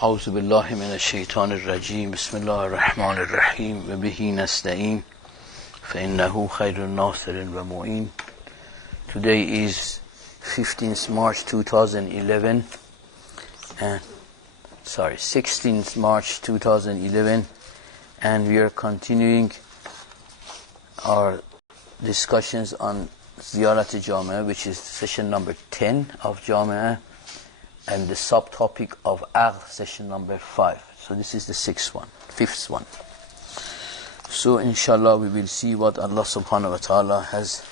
أعوذ بالله من الشيطان الرجيم بسم الله الرحمن الرحيم وبه نستعين فإنه خير الناصر ومعين. Today is 15th March 2011 and 16th March 2011, and we are continuing our discussions on Ziyarat Jamia, which is session number 10 of Jamia, and the subtopic of Aql, session number 5. So this is the fifth one. So inshallah we will see what Allah subhanahu wa ta'ala has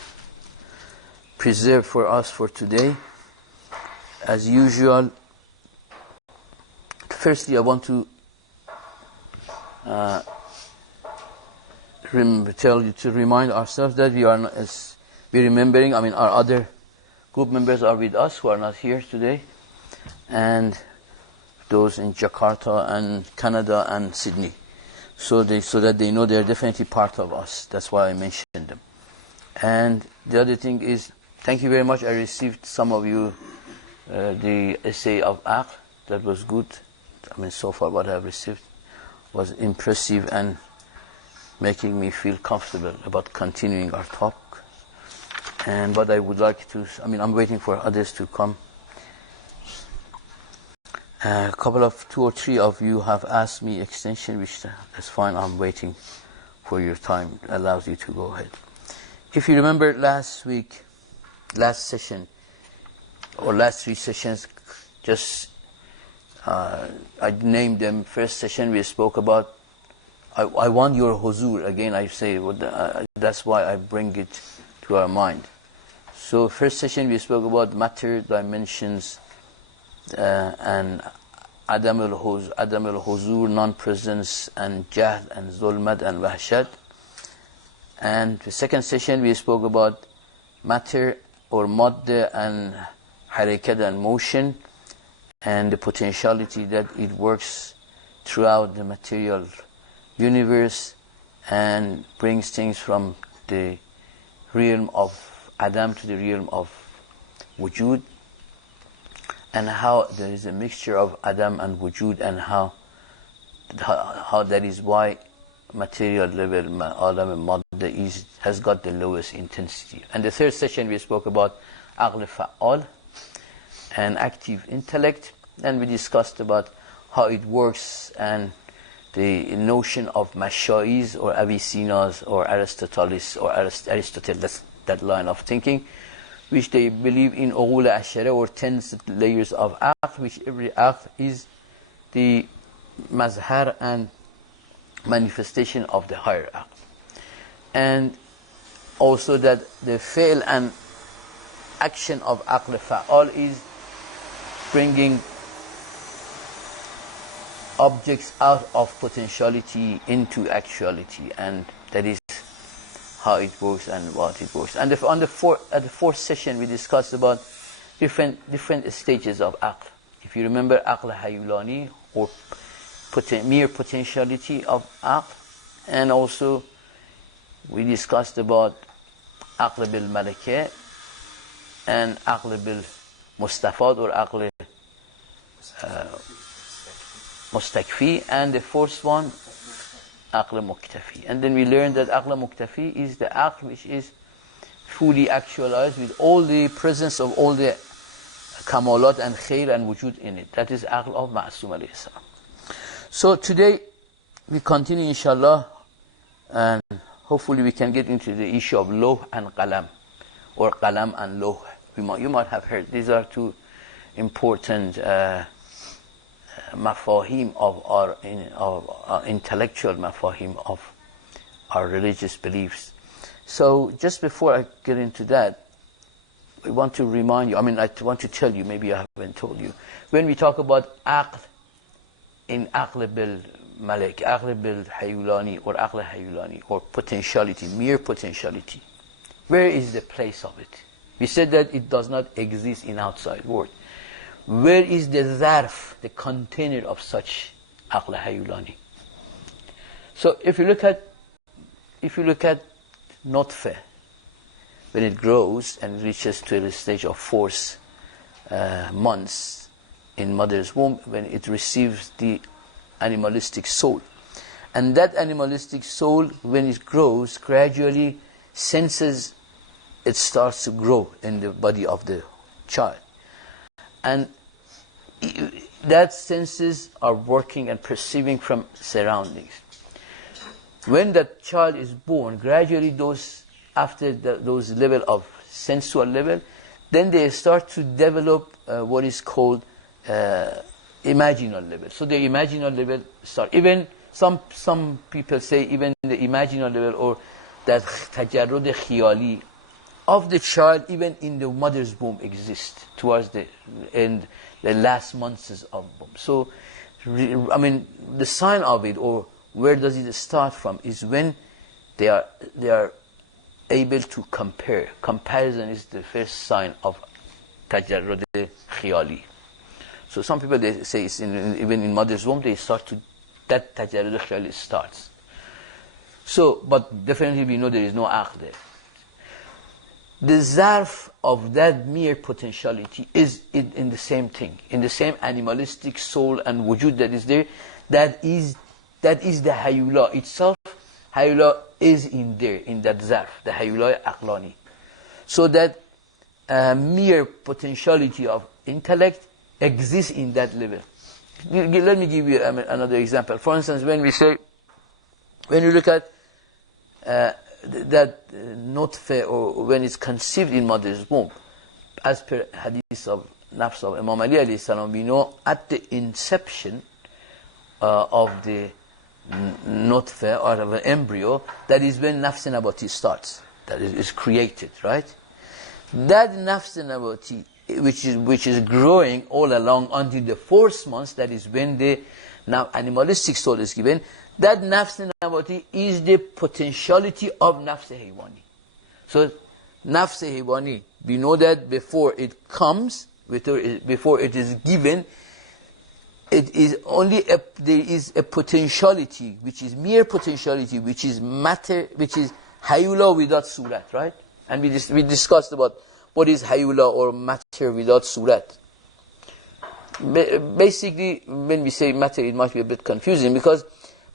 preserved for us for today. As usual, firstly I want to remind ourselves that we are not, as we're remembering, our other group members are with us who are not here today, and those in Jakarta and Canada and Sydney, so that they know they're definitely part of us. That's why I mentioned them. And the other thing is, thank you very much. I received some of you the essay of Aql. That was good. So far what I've received was impressive and making me feel comfortable about continuing our talk. And what I would like to, I'm waiting for others to come. Two or three of you have asked me extension, which that's fine. I'm waiting for your time. It allows you to go ahead. If you remember last session, or last three sessions, just I named them. First session we spoke about, I want your huzur. Again I say, that's why I bring it to our mind. So first session we spoke about matter, dimensions, and Adam al-Huzur, non-presence, and Jahl and Zulmat and Wahshat. And the second session we spoke about matter or madda and harakat and motion, and the potentiality that it works throughout the material universe and brings things from the realm of Adam to the realm of Wujud, and how there is a mixture of Adam and Wujud, and how that is why material level Adam and Madda has got the lowest intensity. And the third session we spoke about Aql Fa'al and active intellect, and we discussed about how it works and the notion of Mashai's or Avicenna's or Aristotle, that line of thinking, which they believe in Ughul Ashara, or 10 layers of Aql, which every Aql is the mazhar and manifestation of the higher Aql. And also that the fail and action of Aql Fa'al is bringing objects out of potentiality into actuality, and that is how it works and what it works. And at the fourth session we discussed about different stages of Aql. If you remember, Aql Hayulani, or mere potentiality of Aql, and also we discussed about Aql bil Malakeh and Aql bil Mustafad, or Aql Mustakfi, and the fourth one Aql Muktafi. And then we learned that Aql Muktafi is the Aql which is fully actualized with all the presence of all the Kamalat and Khair and Wujud in it. That is Aql of Ma'asum alayhi salam. So today we continue inshallah, and hopefully we can get into the issue of Lawh and Qalam, or Qalam and Lawh. You might have heard these are two important mafahim of our intellectual mafahim of our religious beliefs. So just before I get into that, I want to remind you, I want to tell you, maybe I haven't told you, when we talk about Aql in Aql bil Malak, Aql bil Hayulani, or Aql Hayulani, or potentiality, mere potentiality, where is the place of it? We said that it does not exist in outside world. Where is the zarf, the container of such Aql Hayulani? So if you look at Nutfah, when it grows and reaches to the stage of 4 months, in mother's womb when it receives the animalistic soul. And that animalistic soul, when it grows, gradually senses it starts to grow in the body of the child. And that senses are working and perceiving from surroundings. When that child is born, gradually after those level of sensual level, then they start to develop what is called imaginal level. So the imaginal level start. Even some people say even the imaginal level or that tajarrud khiyali of the child even in the mother's womb exists towards the end, the last months of womb. So I mean the sign of it, or where does it start from, is when they are able to compare. Comparison is the first sign of tajarrud khiyali. So some people, they say it's even in mother's womb they start to, that tajarrud khiyali starts. So, but definitely we know there is no aql there. The zarf of that mere potentiality is in the same thing, in the same animalistic soul and wujud that is there. That is the hayula itself. Hayula is in there, in that zarf, the hayula aqlani. So that mere potentiality of intellect exists in that level. Let me give you another example. For instance, when you look at that nutfa, or when it's conceived in mother's womb, as per hadith of nafs of Imam Ali alayhi salam, we know at the inception of the nutfa or of an embryo, that is when nafs nabati starts, that is created, right? That nafs nabati, which is growing all along until the 4th month, that is when the now animalistic soul is given. That nafs nabati is the potentiality of nafs haywani. So nafs haywani, we know that before it comes, before it is given, it is only there is a potentiality, which is mere potentiality, which is matter, which is hayula without surat, right? And we discussed about what is hayula or matter without surat. Basically, when we say matter, it might be a bit confusing, because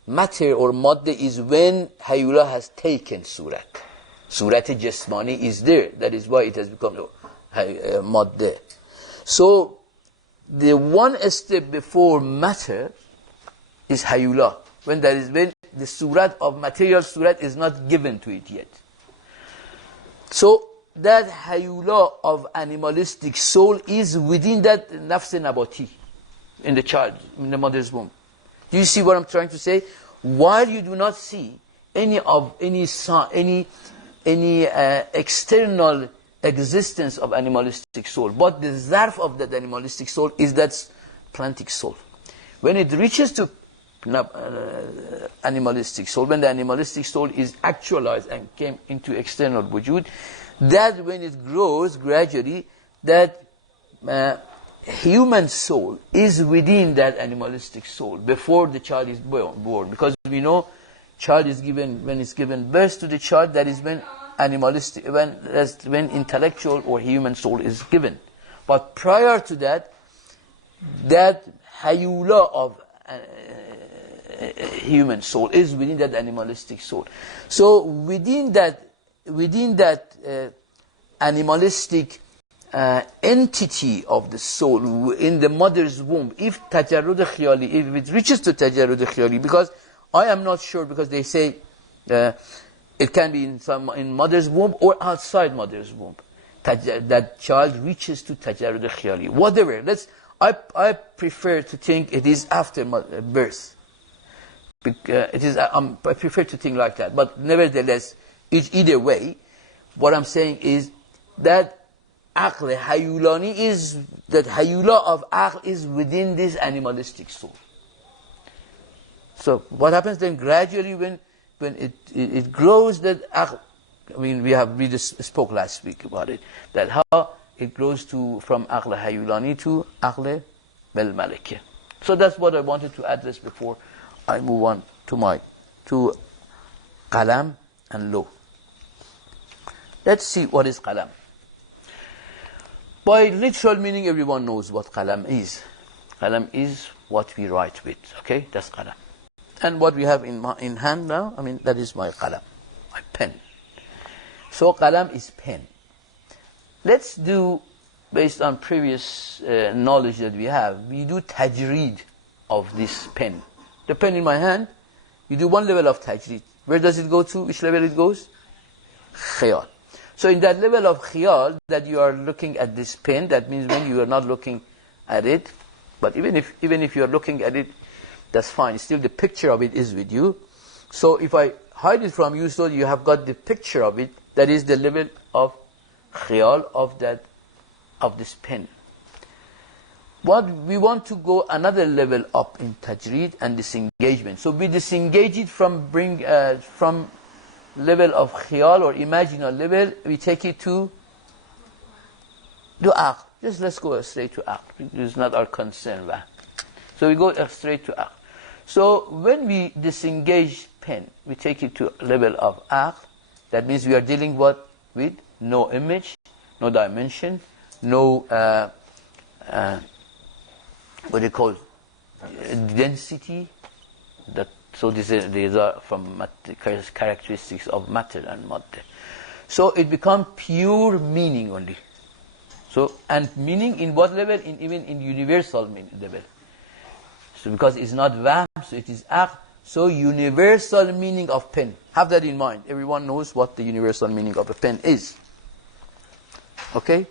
matter or madde is when hayula has taken surat. Surat jasmani is there. That is why it has become madde. So the one step before matter is hayula, when the surat of material surat is not given to it yet. So that hayula of animalistic soul is within that nafs nabati in the child, in the mother's womb. Do you see what I'm trying to say? While you do not see any external existence of animalistic soul, but the zarf of that animalistic soul is that plantic soul. When it reaches to animalistic soul, when the animalistic soul is actualized and came into external wujud, that when it grows gradually, that human soul is within that animalistic soul before the child is born. Because we know child is given, when it's given birth to the child, that is when animalistic, when intellectual or human soul is given. But prior to that, that hayula of human soul is within that animalistic soul. So within that animalistic entity of the soul in the mother's womb, if tajarrud khiyali, if it reaches to tajarrud khiyali, because I am not sure, because they say it can be in mother's womb or outside mother's womb, that child reaches to tajarrud khiyali. Whatever, I prefer to think it is after birth. I prefer to think like that. But nevertheless, either way, what I'm saying is that aql hayulani is, that hayula of aql is within this animalistic soul. So what happens then gradually when it grows, that aql, I mean we just spoke last week about it, that how it grows from aql hayulani to aql bel malakiyah. So that's what I wanted to address before I move on to qalam and law. Let's see what is qalam. By literal meaning, everyone knows what qalam is. Qalam is what we write with. Okay, that's qalam. And what we have in hand now, I mean, that is my qalam, my pen. So qalam is pen. Let's do, based on previous knowledge that we have, we do tajreed of this pen. The pen in my hand, you do one level of tajreed. Where does it go to? Which level it goes? Khayal. So in that level of khayal that you are looking at this pen, that means when you are not looking at it, but even if you are looking at it, that's fine. Still the picture of it is with you. So if I hide it from you, so you have got the picture of it, that is the level of khayal of this pen. What we want to go another level up in tajreed and disengagement. So we disengage it from level of khayal or imaginal level, we take it to aql. Just let's go straight to aql. It is not our concern. So we go straight to aql. So when we disengage pen, we take it to level of aql. That means we are dealing with no image, no dimension, no what they call density. So these are from characteristics of matter and matter. So it becomes pure meaning only. So, and meaning in what level? Even in universal level. So because it's not vam, so it is aql. So universal meaning of pen. Have that in mind. Everyone knows what the universal meaning of a pen is. Okay?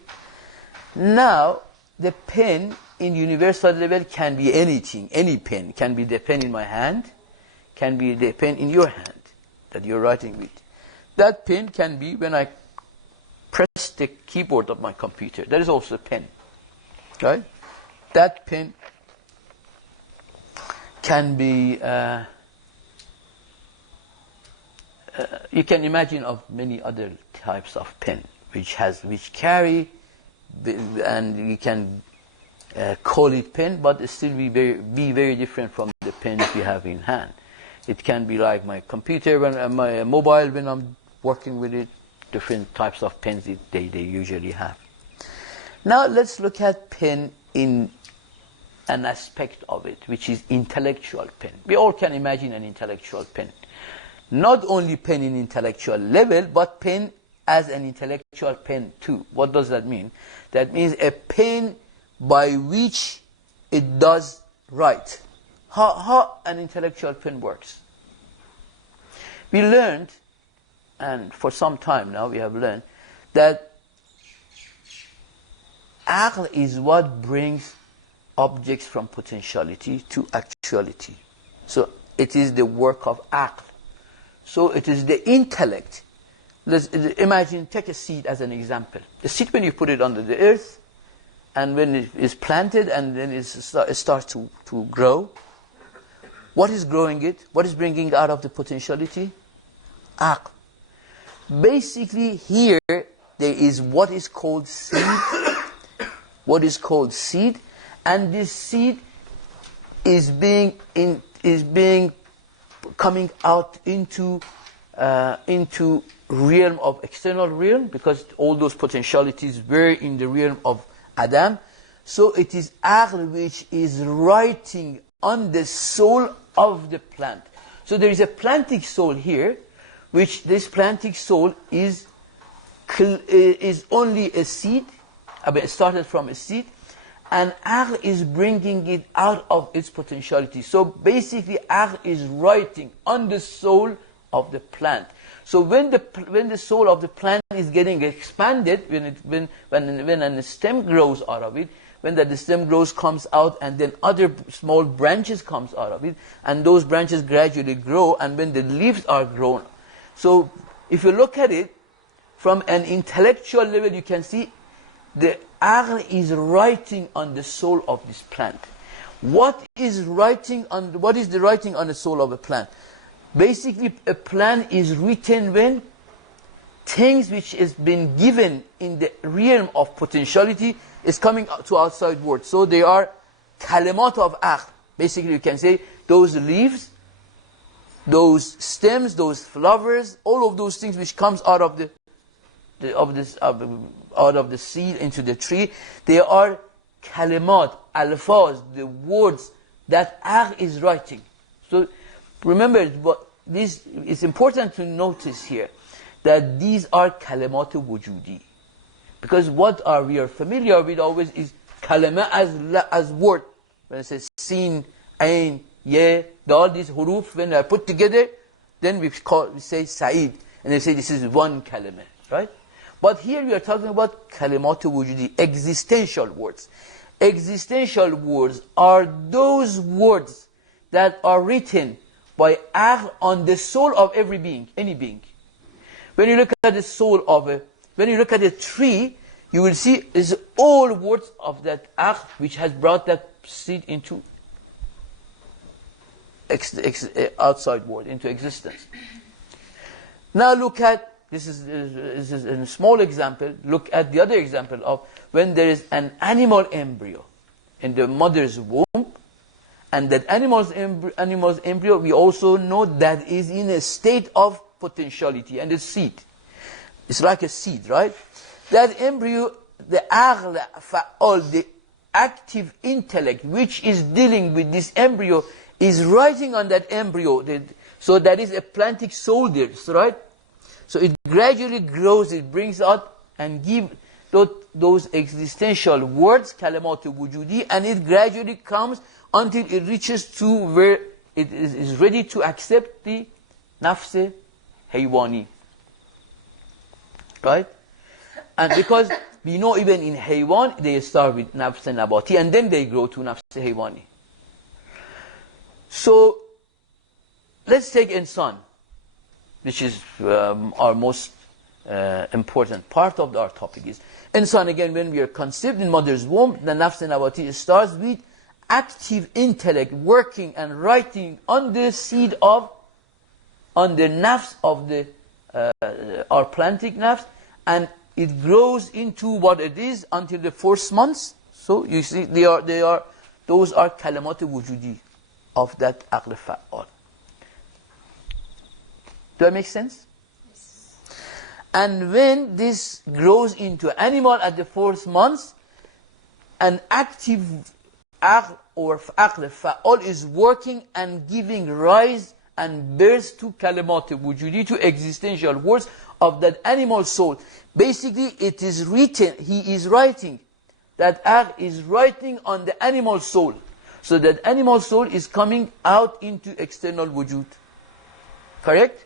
Now, the pen in universal level can be anything. Any pen. Can be the pen in my hand. Can be the pen in your hand that you're writing with. That pen can be when I press the keyboard of my computer. That is also a pen. Right? That pen can be, you can imagine of many other types of pen which carry, and you can call it pen, but it still be very different from the pens we have in hand. It can be like my computer, my mobile when I'm working with it, different types of pens they usually have. Now let's look at pen in an aspect of it, which is intellectual pen. We all can imagine an intellectual pen. Not only pen in intellectual level, but pen as an intellectual pen too. What does that mean? That means a pen by which it does write. How an intellectual pen works. We learned, and for some time now we have learned, that aql is what brings objects from potentiality to actuality. So it is the work of aql. So it is the intellect. Let's imagine, take a seed as an example. The seed, when you put it under the earth, and when it is planted and then it starts to grow, what is growing it? What is bringing it out of the potentiality? Aql. Basically here there is what is called seed. What is called seed, and this seed is coming out into realm of external realm, because all those potentialities were in the realm of Adam. So it is aql which is writing on the soul of the plant. So there is a plantic soul here, which this plantic soul is only a seed. It started from a seed, and aql is bringing it out of its potentiality. So basically aql is writing on the soul of the plant. So when the soul of the plant is getting expanded, when a stem grows out of it, when the stem comes out, and then other small branches comes out of it, and those branches gradually grow, and when the leaves are grown. So if you look at it from an intellectual level, you can see the aql is writing on the soul of this plant. What is the writing on the soul of a plant? Basically, a plant is written when things which has been given in the realm of potentiality is coming to outside world. So they are kalimat of aql. Basically, you can say those leaves, those stems, those flowers, all of those things which comes out of the seed into the tree, they are kalimat, alfaz, the words that aql is writing. So remember, this is important to notice here, that these are kalimat wujudi. Because what we are familiar with always is kalima as word. When it says sin, ain, ye, all these huruf, when they are put together, then we say Sa'id. And they say this is one kalima, right? But here we are talking about kalimat wujudi, existential words. Existential words are those words that are written by aql on the soul of every being, any being. When you look at the soul of when you look at a tree, you will see it's all words of that aql which has brought that seed into outside world, into existence. Now look at, this is a small example, look at the other example of when there is an animal embryo in the mother's womb, and that animal's embryo, we also know that is in a state of potentiality, and a seed. It's like a seed, right? That embryo, the aql fa'al, the active intellect which is dealing with this embryo, is writing on that embryo. So that is a plantic soul there, right? So it gradually grows, it brings out and gives those existential words, kalimat wujudi, and it gradually comes until it reaches to where it is ready to accept the nafs haywani. Right? And because we know even in haywan, they start with nafs nabati, and then they grow to nafs haywani. So, let's take insan, which is our most important part of our topic. Is insan, again, when we are conceived in mother's womb, the nafs nabati starts with active intellect working and writing on the seed of, on the nafs of the our plantic nafs, and it grows into what it is until the 4th months. So you see, those are kalimat wujudi of that aql fa'al. Do that make sense? Yes. And when this grows into animal at the 4th month, an active aql or aql fa'al is working and giving rise and birth to kalimat wujudi, to existential words of that animal soul. Basically, it is written, he is writing, that aql is writing on the animal soul. So that animal soul is coming out into external wujud. Correct?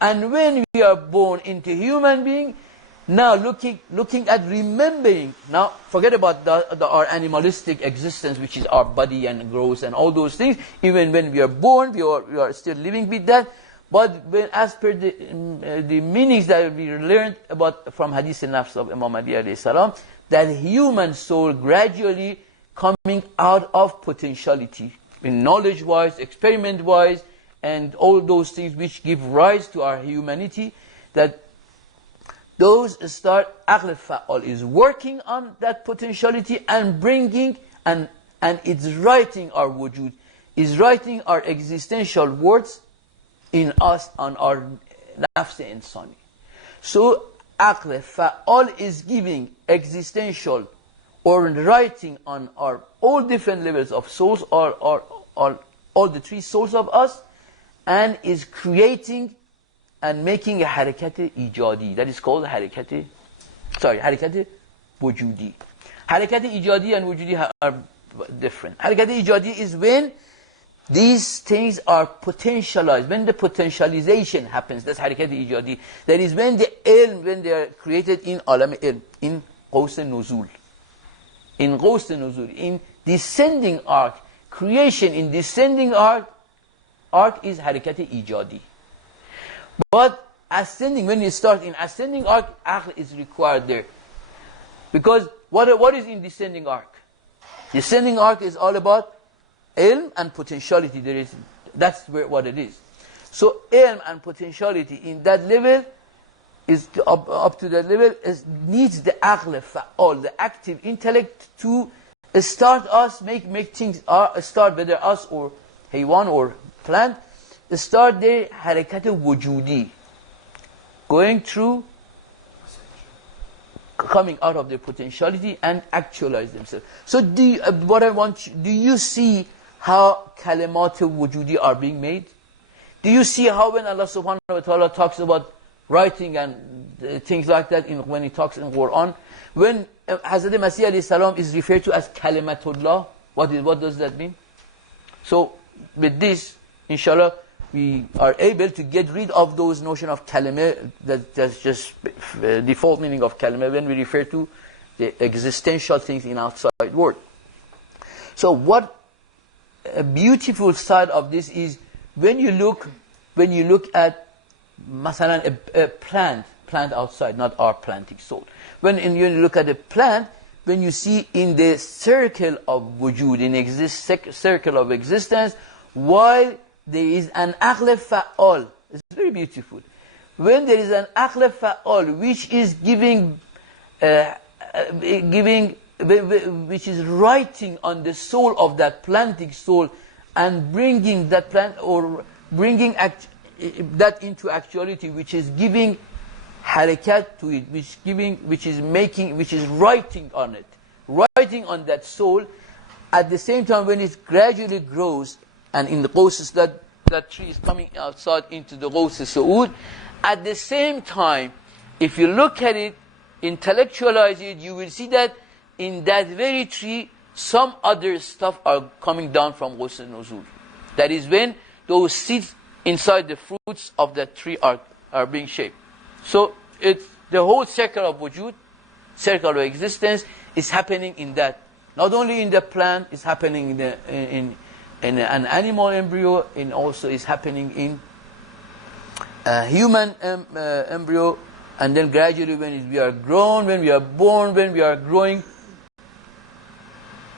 And when we are born into human being, now looking at remembering, now forget about our animalistic existence, which is our body and growth and all those things. Even when we are born, we are still living with that. But when, as per the meanings that we learned about from Hadith al-Nafs of Imam Ali alayhi salam, that human soul gradually coming out of potentiality, in knowledge-wise, experiment-wise, and all those things which give rise to our humanity, that those start, aql fa'al is working on that potentiality and bringing, and it's writing our wujud, is writing our existential words in us, on our nafs insani. So aql fa'al is giving existential or writing on our all different levels of souls, or all the 3 souls of us, and is creating and making a harakat ijadi. That is called harakat wujudi. Harakat ijadi and wujudi are different. Harakat ijadi is when these things are potentialized, when the potentialization happens. That's harakat ijadi. That is when the ilm, when they are created in alam ilm, in qaws nuzul. In qaws nuzul, in descending arc, creation in descending arc is harakat ijadi. But ascending, when you start in ascending arc, aql is required there. Because what is in descending arc? Descending arc is all about ilm and potentiality. That's what it is. So ilm and potentiality in that level, is up to that level, needs the aql fa'al, the active intellect, to start us, make things, start whether us or haywan or plant, start their harakat wujudi, going through coming out of their potentiality and actualize themselves. So do you see how kalimat wujudi are being made? Do you see how when Allah subhanahu wa ta'ala talks about writing and things like that when he talks in Quran, when Hazrat Masih alayhi salam is referred to as kalimatullah, what does that mean? So with this, inshallah, we are able to get rid of those notion of kalimah, that's just default meaning of kalimah when we refer to the existential things in outside world. So what a beautiful side of this is when you look at masalan a plant outside, not our planting soul. When you look at a plant, when you see in the circle of wujud, in circle of existence, while there is an aql fa'al, it's very beautiful. When there is an aql fa'al which is which is writing on the soul of that planting soul and bringing that plant or bringing that into actuality, which is giving harakat to it, which is writing on it, writing on that soul. At the same time, when it gradually grows, and in the process that tree is coming outside into the Ghaus Su'ud, at the same time, if you look at it, intellectualize it, you will see that in that very tree, some other stuff are coming down from Ghaus Nuzul. That is when those seeds inside the fruits of that tree are being shaped. So it's the whole circle of wujud, circle of existence is happening in that. Not only in the plant, it's happening in an animal embryo, and also is happening in a human embryo, and then gradually when we are grown, when we are born, when we are growing,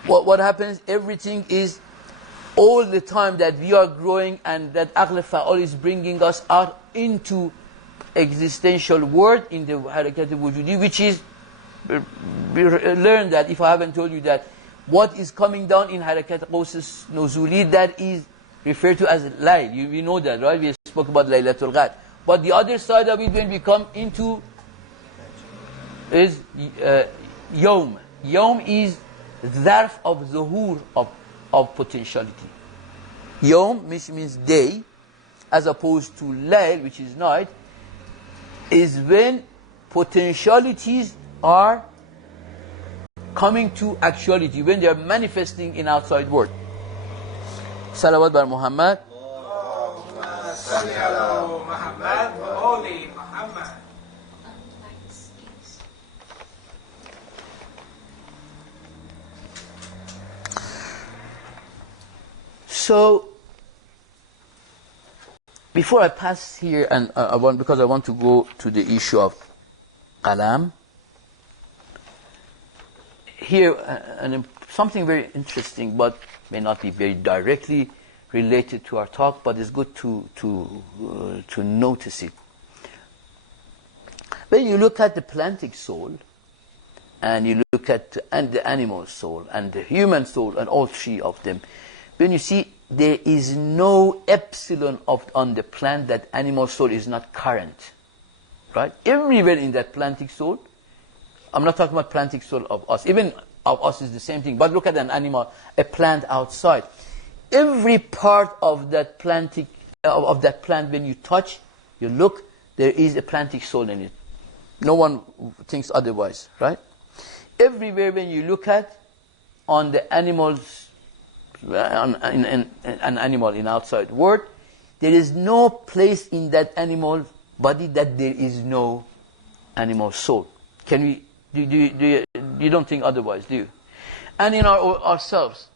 what happens? Everything is all the time that we are growing, and that aql fa'al is bringing us out into existential world in the harakat wujudi, which is, we learned that, if I haven't told you that, what is coming down in harakat Ghaus Nuzuli, that is referred to as layl. We know that, right? We spoke about Laylatul Qadr. But the other side of it, when we come into, is Yawm. Yawm is zarf of zuhur of potentiality. Yawm, which means day, as opposed to layl, which is night, is when potentialities are coming to actuality, when they are manifesting in outside world. Salawat bar Muhammad. So, before I pass here, and because I want to go to the issue of qalam, here something very interesting, but may not be very directly related to our talk, but it's good to notice it. When you look at the planting soul, and you look at the animal soul, and the human soul, and all three of them, when you see there is no epsilon on the plant, that animal soul is not current. Right? Everywhere in that planting soul, I'm not talking about planting soul of us, even of us is the same thing, but look at an animal, a plant outside. Every part of that plant, when you touch, you look, there is a planting soul in it. No one thinks otherwise, right? Everywhere when you look at on the animals, an animal in outside world, there is no place in that animal body that there is no animal soul. Can we? You don't think otherwise, do you? And in ourselves,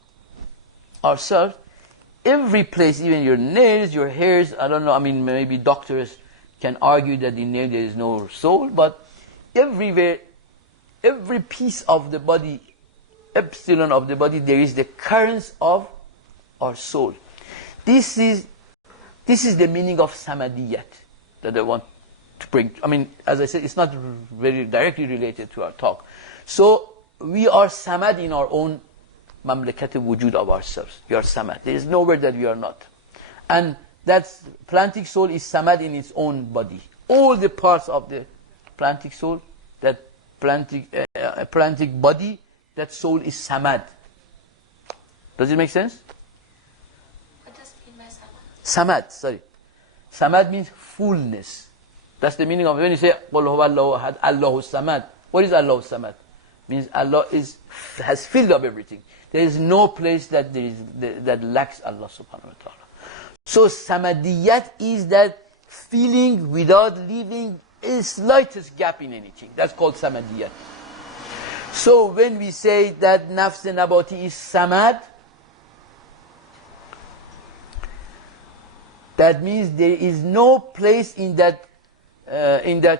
every place, even your nails, your hairs, I don't know, I mean, maybe doctors can argue that in nail there is no soul, but everywhere, every piece of the body, epsilon of the body, there is the currents of our soul. This is the meaning of samadiyat that I want to bring. I mean, as I said, it's not very directly related to our talk. So we are samad in our own mamlakat wujud of ourselves. We are samad. There is nowhere that we are not. And that's planting soul is samad in its own body. All the parts of the planting soul, that plantic body, that soul is samad. Does it make sense? What does it mean by samad? Samad, sorry. Samad means fullness. That's the meaning of when you say Qul huwa Allahu ahad, Allahu samad. What is Allahu samad? Means Allah has filled up everything. There is no place that that lacks Allah subhanahu wa ta'ala. So samadiyat is that feeling without leaving a slightest gap in anything. That's called samadiyat. So when we say that nafs nabati is samad, that means there is no place in that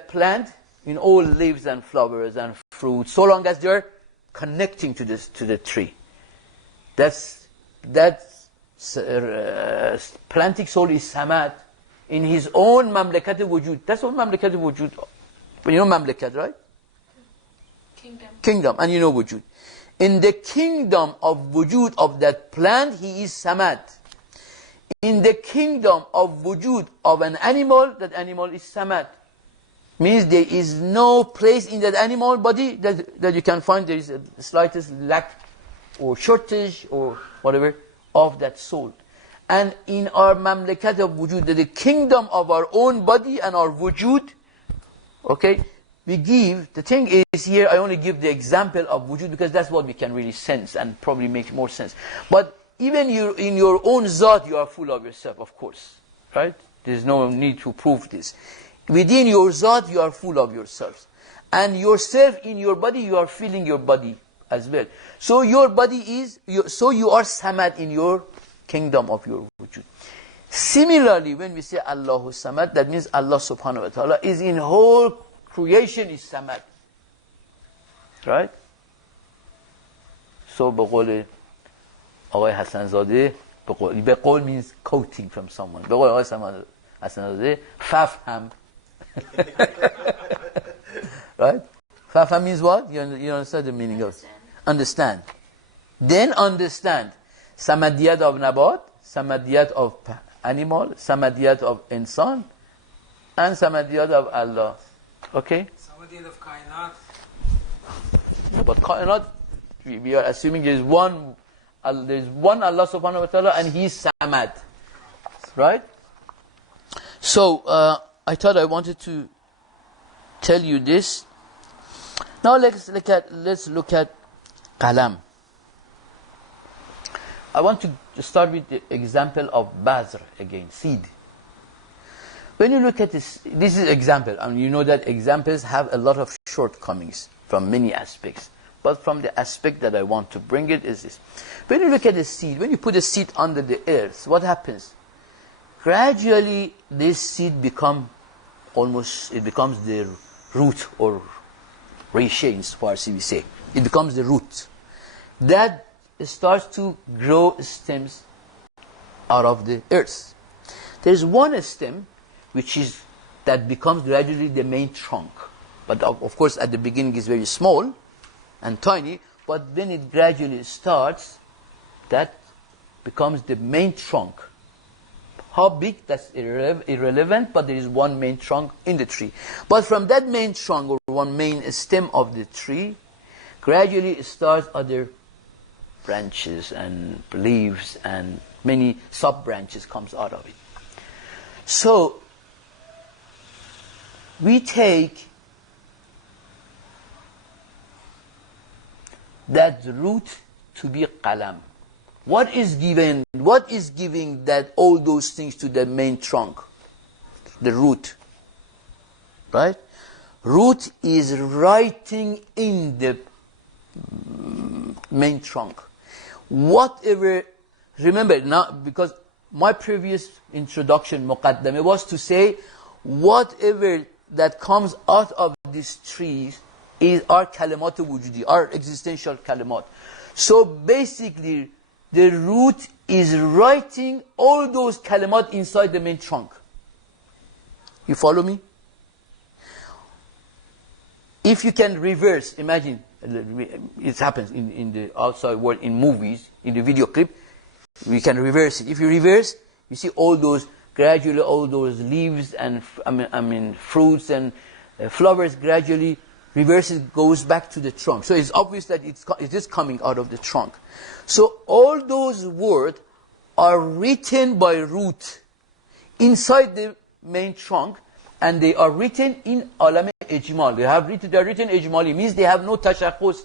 plant, in all leaves and flowers and fruits, so long as they're connecting to the tree. That planting soul is samad in his own mamlakat wujud. That's what mamlakat wujud. You know mamlakat, right? Kingdom, and you know wujud. In the kingdom of wujud of that plant, he is samad. In the kingdom of wujud of an animal, that animal is samad. Means there is no place in that animal body that you can find there is a slightest lack or shortage or whatever of that soul. And in our mamlakat of wujud, the kingdom of our own body and our wujud, okay, we give, the thing is here, I only give the example of wujud because that's what we can really sense and probably make more sense. But even in your own zat, you are full of yourself, of course, right? There's no need to prove this. Within your zat, you are full of yourself. And yourself in your body, you are feeling your body as well. So your body is, so you are samad in your kingdom of your wujud. Similarly, when we say Allahu samad, that means Allah subhanahu wa ta'ala is in whole creation is samad. Right? So, بقول آقای حسن زاده, بقول means quoting from someone. بقول آقای حسن زاده, ففهم. Right? Fafham means what? You understand the meaning of it? Understand. Then understand. Samadiyat of nabat, samadiyat of animal, samadiyat of insan, and samadiyat of Allah. Okay? Samadiyat of kainat. No, but kainat, we are assuming there is one Allah subhanahu wa ta'ala and He is samad. Right? So, I thought I wanted to tell you this. Now let's look at qalam. I want to start with the example of bazr again, seed. When you look at this is example, and you know that examples have a lot of shortcomings from many aspects. But from the aspect that I want to bring it is this. When you look at the seed, when you put a seed under the earth, what happens? Gradually, this seed becomes the root or reshe in Farsi we say. It becomes the root. That starts to grow stems out of the earth. There's one stem that becomes gradually the main trunk. But of course at the beginning is very small and tiny, but then it gradually starts, that becomes the main trunk. How big, that's irrelevant, but there is one main trunk in the tree. But from that main trunk or one main stem of the tree, gradually starts other branches and leaves and many sub-branches comes out of it. So, we take that root to be qalam. What is giving that all those things to the main trunk? The root. Right? Root is writing in the main trunk. Whatever, remember now, because my previous introduction, muqaddamah, was to say whatever that comes out of these trees is our kalimat wujudi, our existential kalimat. So basically, the root is writing all those kalimat inside the main trunk. You follow me? If you can reverse, imagine, it happens in the outside world, in movies, in the video clip, we can reverse it. If you reverse, you see all those, gradually all those leaves and fruits and flowers gradually reverses, goes back to the trunk. So it's obvious that it is coming out of the trunk. So all those words are written by root inside the main trunk, and they are written in alam ijmal. They are written ijmali, means they have no tashakhus.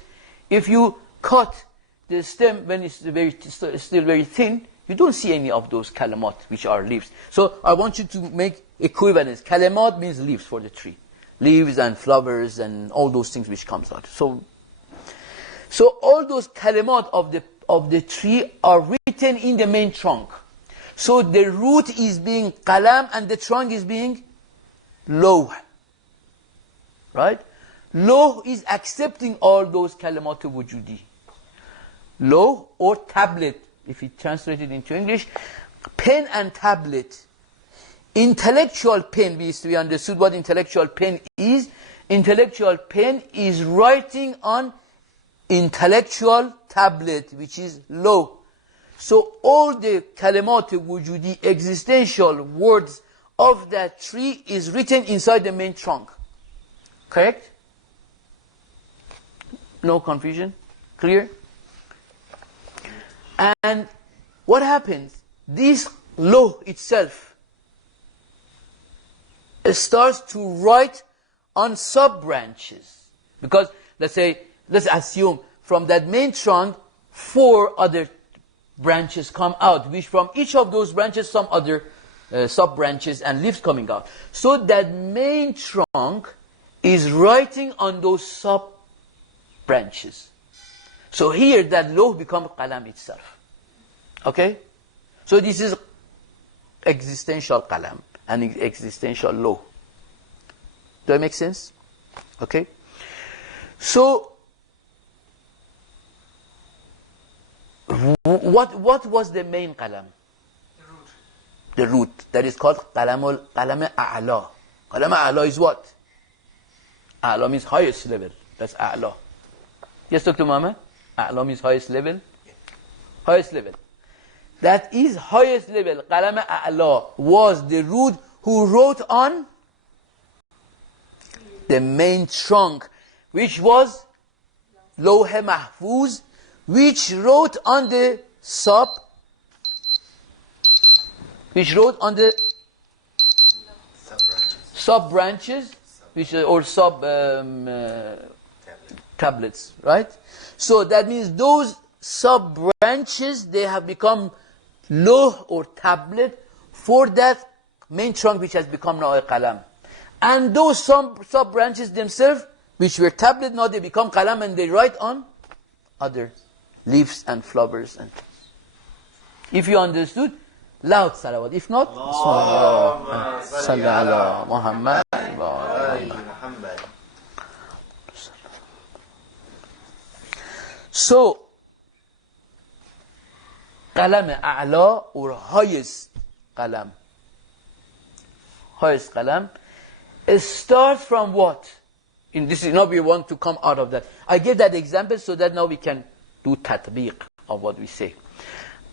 If you cut the stem when it's still very thin, you don't see any of those kalimat, which are leaves. So I want you to make equivalence. Kalimat means leaves for the tree. Leaves and flowers and all those things which comes out. So all those kalimat of the tree are written in the main trunk. So the root is being qalam and the trunk is being low. Right? Low is accepting all those kalimat wujudi. Low or tablet, if you translate it into English, pen and tablet. Intellectual pen, we understood what intellectual pen is. Intellectual pen is writing on intellectual tablet, which is low. So all the kalimat wujudi, existential words of that tree is written inside the main trunk. Correct? No confusion? Clear? And what happens? This law itself starts to write on sub-branches. Because let's assume from that main trunk, 4 other branches come out, which from each of those branches, some other sub-branches and leaves coming out. So that main trunk is writing on those sub-branches. So here that law becomes qalam itself. Okay? So this is existential qalam and existential law. Does that make sense? Okay? So what was the main qalam? The root. That is called qalam a'la. Qalam a'la is what? A'la means highest level. That's a'la. Yes, Dr. Muhammad? A'la means highest level. Highest level. That is highest level. Qalam a'la was the root who wrote on the main trunk, which was Lawh Mahfuz, which wrote on the sub-branches, which or tablets, right? So that means those sub-branches, they have become law or tablet for that main trunk which has become now a qalam. And those sub-branches themselves, which were tablet, now they become qalam and they write on other leaves and flowers. And if you understood, loud salawat. If not, salli ala Muhammad. So, qalam a'la or highest qalam. Highest qalam. It starts from what? In this, now we want to come out of that. I gave that example so that now we can do tatbiq of what we say.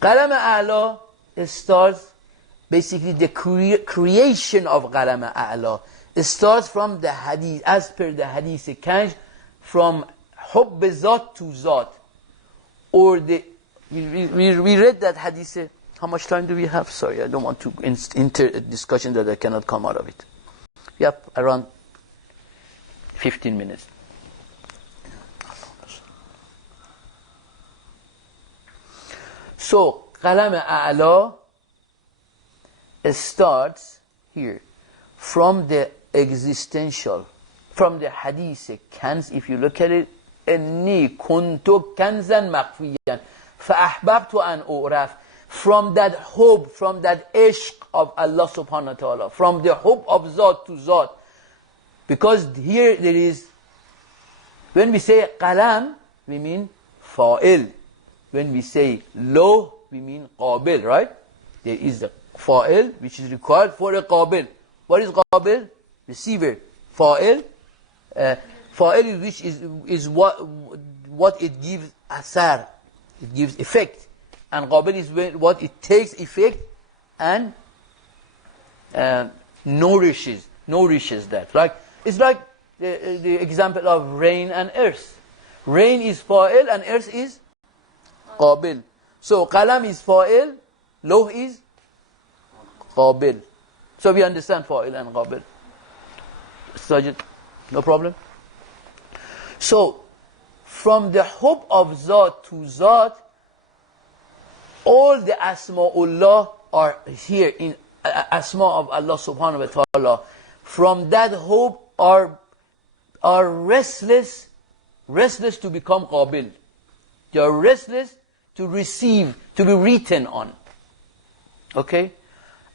Qalam a'la starts basically the creation of qalam a'la. It starts from the hadith, as per the hadith kanj, from hubb zat to zat. Or we read that hadith. How much time do we have? Sorry, I don't want to enter a discussion that I cannot come out of it. We have around 15 minutes. So, qalam a'la starts here from the existential, from the hadith kanz. If you look at it, إني كنت كنزا مخفيا فأحببت أن أعرف. From that hope, from that ishq of Allah subhanahu wa ta'ala, from the hope of Zat to Zat. Because here there is, when we say qalam, we mean fa'il. When we say law, we mean qabil, right? There is the fa'il, which is required for a qabil. What is qabil? Receiver. Fa'il. Fa'il, which is what it gives asar. It gives effect. And qabil is what it takes effect and nourishes that. Like, it's like the example of rain and earth. Rain is fa'il and earth is qabil. So qalam is fa'il, lawh is qabil. So we understand fa'il and qabil. Sajid, no problem? So, from the hub of Zat to Zat, all the Asma'ullah are here in Asma of Allah subhanahu wa ta'ala. From that hub are restless to become qabil. They are restless to receive, to be written on. Okay?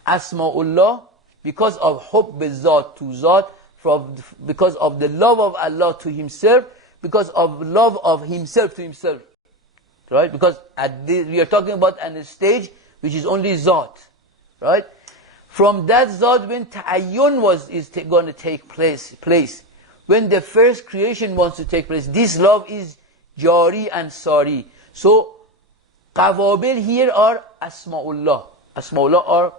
Asma'ullah, because of hub Zat to Zat, because of the love of Allah to Himself, because of love of Himself to Himself. Right? Because we are talking about a stage which is only Zat. Right? From that Zat, when ta'ayyun is going to take place, when the first creation wants to take place, this love is jari and sari. So, qawabil here are Asma'ullah. Asma'ullah are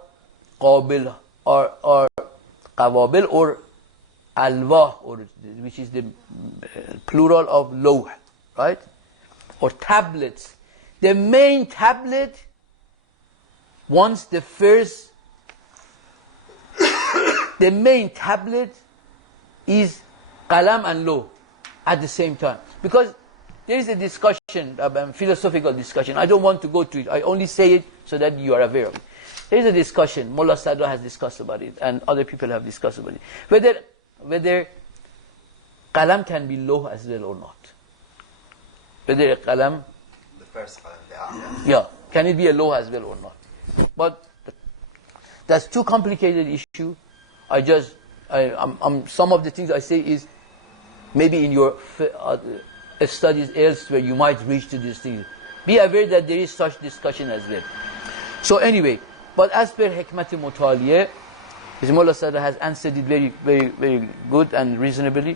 qabil, or qawabil, or alwah, which is the plural of lawh, right? Or tablets. The main tablet, once the first, the main tablet is qalam and lawh at the same time. Because there is a discussion, a philosophical discussion. I don't want to go to it. I only say it so that you are aware of it. There is a discussion. Mullah Sadra has discussed about it, and other people have discussed about it. Whether qalam can be lawh as well or not. Whether qalam, the first qalam, yeah, can it be a lawh as well or not? But that's too complicated issue. Some of the things I say is maybe in your studies elsewhere you might reach to these things. Be aware that there is such discussion as well. So anyway, but as per hikmat mutaliyah, Mullah Sadr has answered it very, very, very good and reasonably.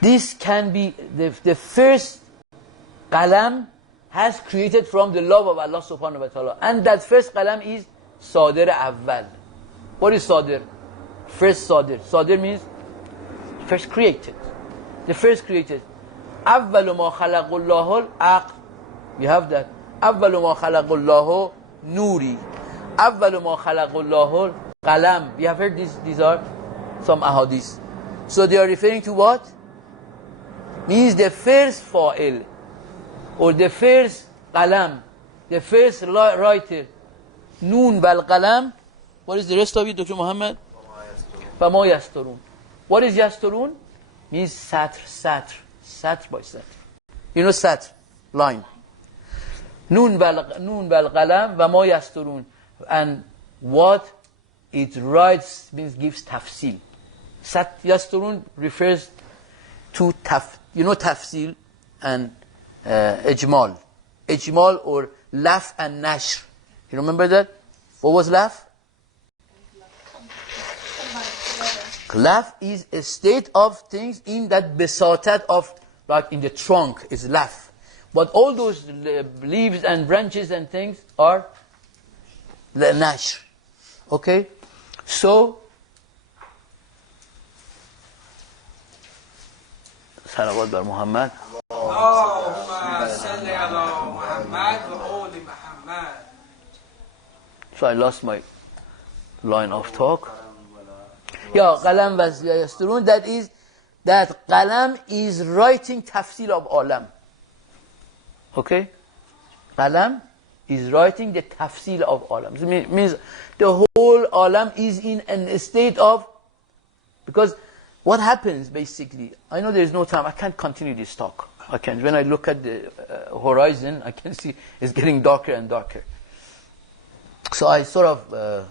This can be, the first qalam has created from the love of Allah subhanahu wa ta'ala. And that first qalam is Sadir Awwal. What is Sadir? First Sadir. Sadir means first created. The first created. Awwalu ma khalaqullahu al-aql. We have that. Awwalu ma khalaqullahu nuri. Awwalu ma khalaqullahu qalam. We have heard these are some ahadith. So they are referring to what? Means the first fa'il, or the first qalam, the first writer. Noon wal qalam. What is the rest of it, Dr. Muhammad? Fama yasturun. What is yasturun? Means satr by satr. You know satr, line. Noon wal qalam wama yasturun. And what it writes means gives tafsil. Yasturun refers to tafsil and ijmal. Ijmal or laf and nashr. You remember that? What was laf? Laf is a state of things in that besatat of, like in the trunk is laf. But all those leaves and branches and things are the nashr. Okay? So, salawat bar Muhammad. So I lost my line of talk. Yeah, qalam was yasturun. That is, that qalam is writing tafsil of alam. Okay? Qalam is writing the tafsil of alam. So it means the whole alam is in a state of, because what happens basically, I know there is no time, I can't continue this talk. I can't. When I look at the horizon, I can see it's getting darker and darker. So I sort of,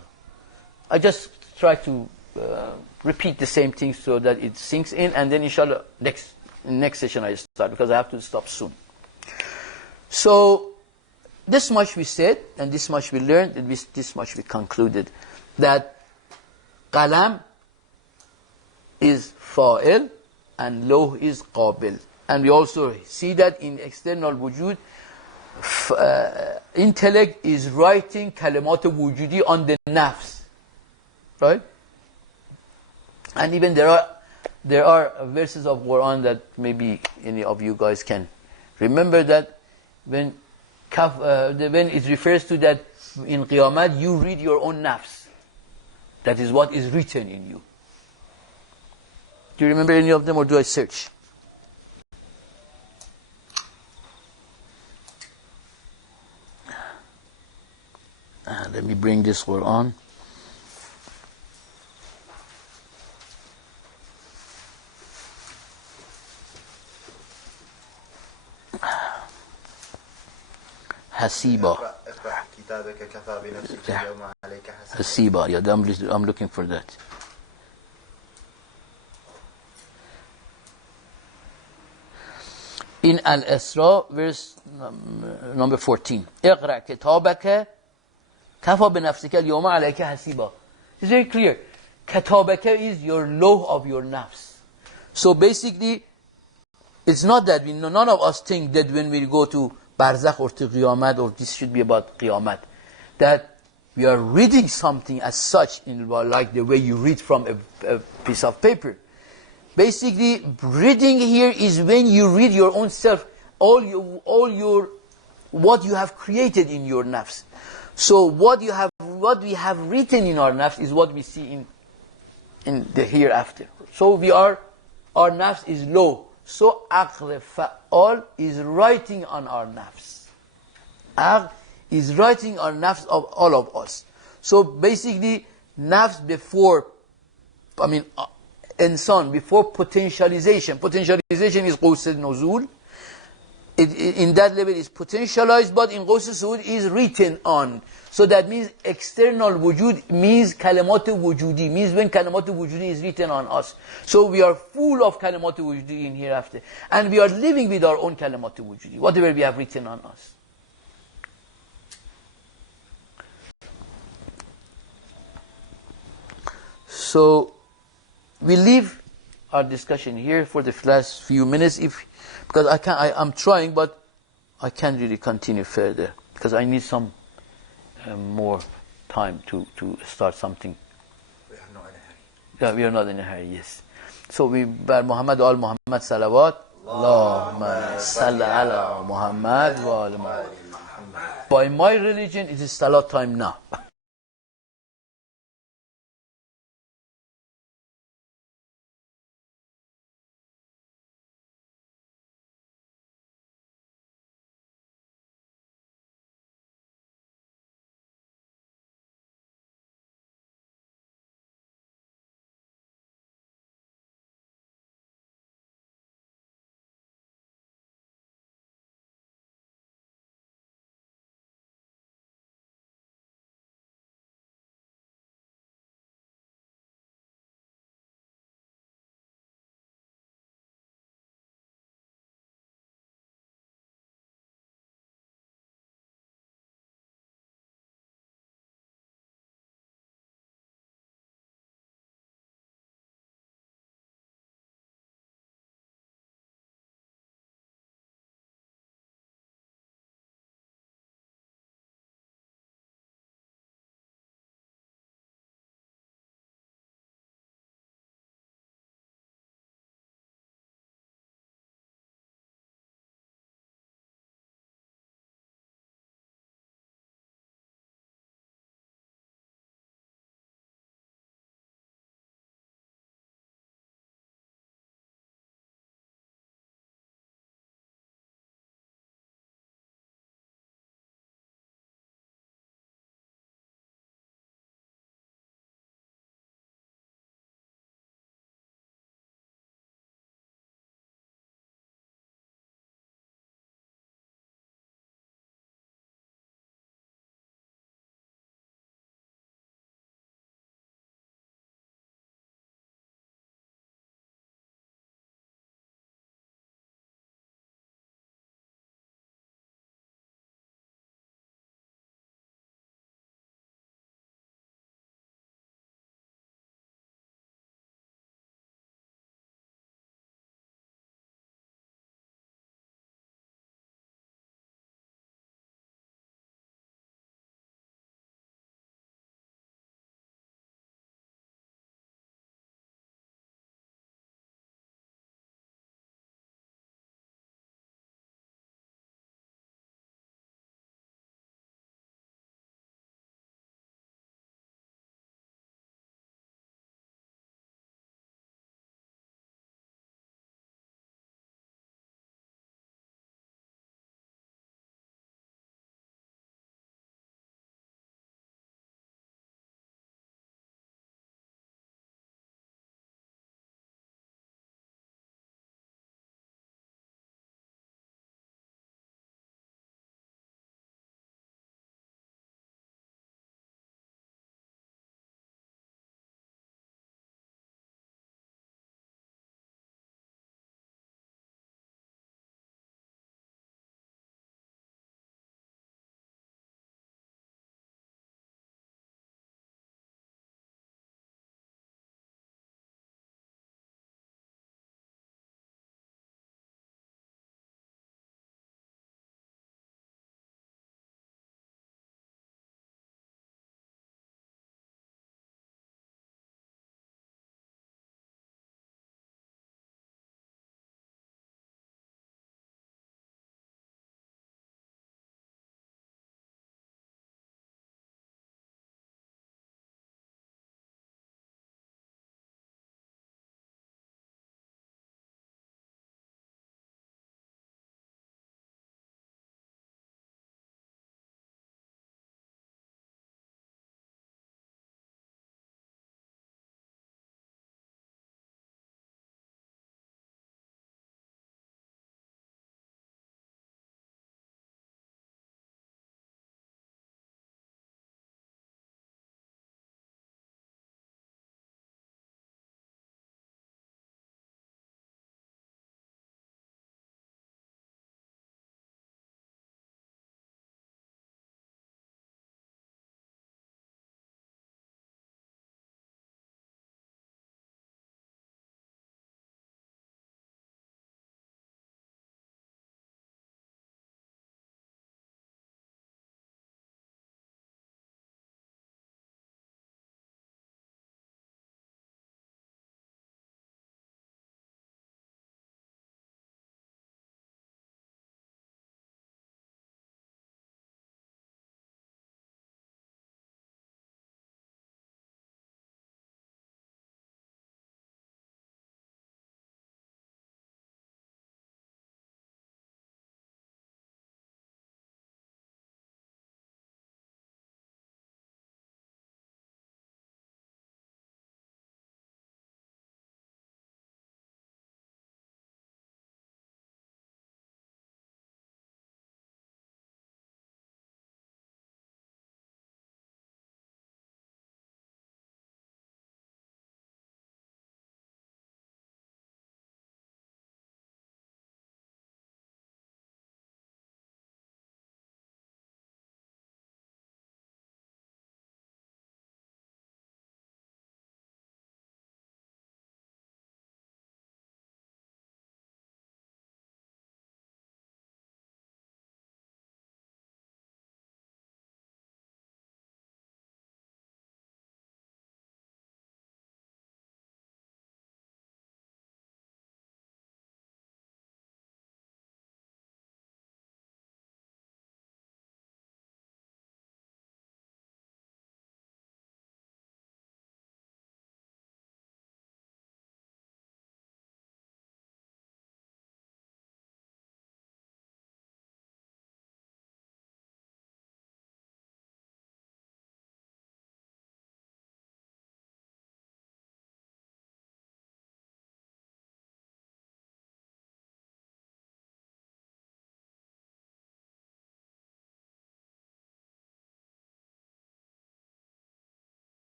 I just try to repeat the same thing so that it sinks in, and then inshallah next session I start, because I have to stop soon. So this much we said, and this much we learned, and this much we concluded, that qalam is fa'il and lawh is qabil. And we also see that in external wujud, intellect is writing kalimat wujudi on the nafs. Right? And even there there are verses of Quran that maybe any of you guys can remember, that when it refers to that in Qiyamah, you read your own nafs. That is what is written in you. Do you remember any of them, or do I search? Let me bring this Quran. Hasiba. Hasiba, yeah, I'm looking for that. In Al-Isra, verse number 14. اقرأ كتابك كفى بنفسك اليوم عليك حسيبا. It's very clear. كتابك is your law of your nafs. So basically, it's not that none of us think that when we go to Barzakh or to Qiyamah, or this should be about Qiyamah, that we are reading something as such, like the way you read from a piece of paper. Basically, reading here is when you read your own self, all your what you have created in your nafs. So what we have written in our nafs is what we see in the hereafter. So our nafs is low. So aql fa'al is writing on our nafs. Aql is writing on nafs of all of us. So basically, nafs before, insan, before potentialization. Potentialization is qaws al-nuzul. In that level is potentialized, but in qaws al-suud is written on. So that means external wujud means kalimat wujudi, means when kalimat wujudi is written on us. So we are full of kalimat wujudi in hereafter. And we are living with our own kalimat wujudi, whatever we have written on us. So we leave our discussion here for the last few minutes, because I'm trying, but I can't really continue further because I need some more time to start something. We are not in a hurry. Yeah, we are not in a hurry, yes. So we bear Muhammad al Muhammad salawat. Allahumma salli ala Muhammad wa ala Muhammad. By my religion, it is salat time now.